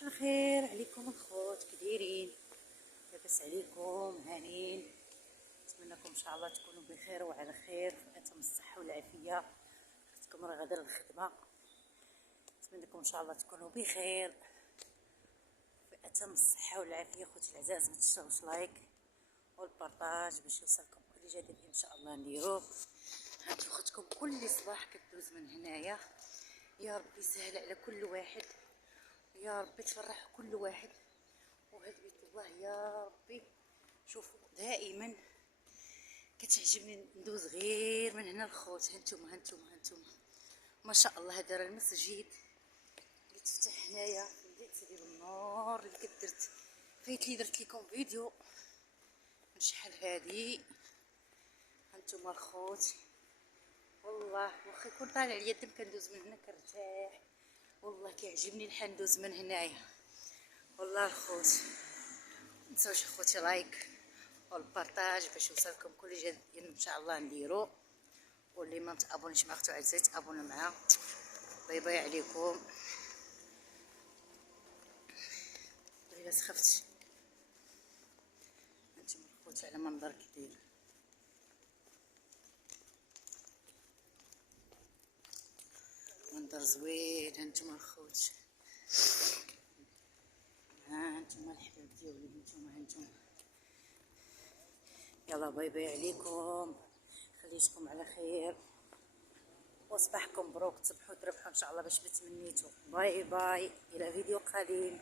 صباح الخير عليكم الخوت، كي دايرين؟ لاباس عليكم؟ هانين؟ نتمنىكم ان شاء الله تكونوا بخير وعلى خير في اتم الصحه والعافيه. اختكم راه غادا للخدمه، نتمنىكم ان شاء الله تكونوا بخير في اتم الصحه والعافيه. خوتي العزاز، ما تنساوش لايك والبارطاج باش يوصلكم كل جديد ان شاء الله نديرو. هانتو خوتكم كل صباح كدوز من هنايا، يا ربي يسهل على كل واحد، يا ربي تفرح كل واحد. وهذا بيت الله يا ربي. شوفوا دائما كتعجبني ندوز غير من هنا الخوت. هانتوما هانتوما هانتوما ما شاء الله. هذا راه المسجد اللي تفتح هنايا في مدينة سيدي بنور اللي كدرت فايت لي درت لكم فيديو من شحال هادي. هانتوما الخوت، والله واخا يكون طالع ليا الدم كندوز من هنا كنرتاح. والله كيعجبني الحال ندوز من هنايا والله الخوت. متنساوش اخوتي لايك والبارطاج باش يوصلكم كل جديد ان شاء الله نديرو. واللي ما متابونيش مع اختو عزيز تابونوا معاه. باي باي عليكم. الا سخفتش هانتوما الخوت على منظر كي داير، منظر زوين. هانتوما الخوت، ها هانتوما الحباب ديالي، هانتوما يلا باي باي عليكم، خليتكم على خير وصباحكم مبروك، تصبحوا تربحوا ان شاء الله باش بتمنيتو. باي باي الى فيديو قادم.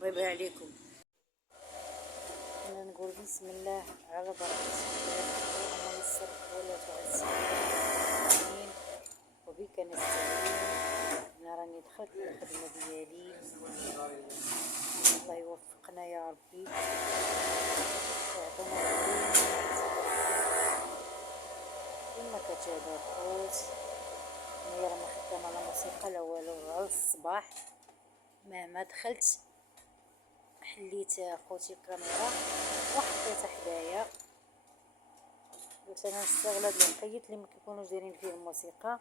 باي باي عليكم. انا نقول بسم الله على بركه الله، اللهم يسر ولا تعسر، امين وبك نستعين. انا راني دخلت الخدمه ديالي، الله يوفقنا يا ربي ويعطينا كما كتعود الخوت. انا راه ما خدامه لا موسيقى لا والو، غير الصباح مهما دخلت حليت خوتي الكاميرا وحطيتها حدايا، قلت انا نستغل هاد الوقيت اللي ما كيكونوش دايرين فيه الموسيقى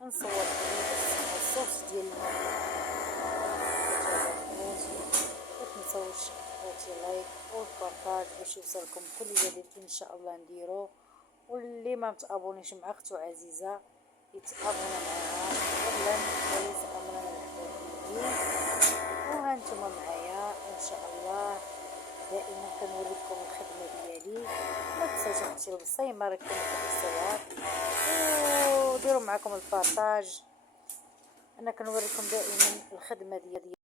نصور فيه الصوت ديال متنساوش خوتي لايك والبارطاج باش يوصلكم كل جديد ان شاء الله نديرو. واللي ما متابونيش مع اختو عزيزه يتابونا معاها فضلا وليس امرا الحبيب. وهانتوما معايا ان شاء الله دائما كنوريكم الخدمه ديالي. ما تنساوش اختي البصيمه راه كنحطوها وديروا معكم البارطاج. انا كنوريكم دائما الخدمه ديالي.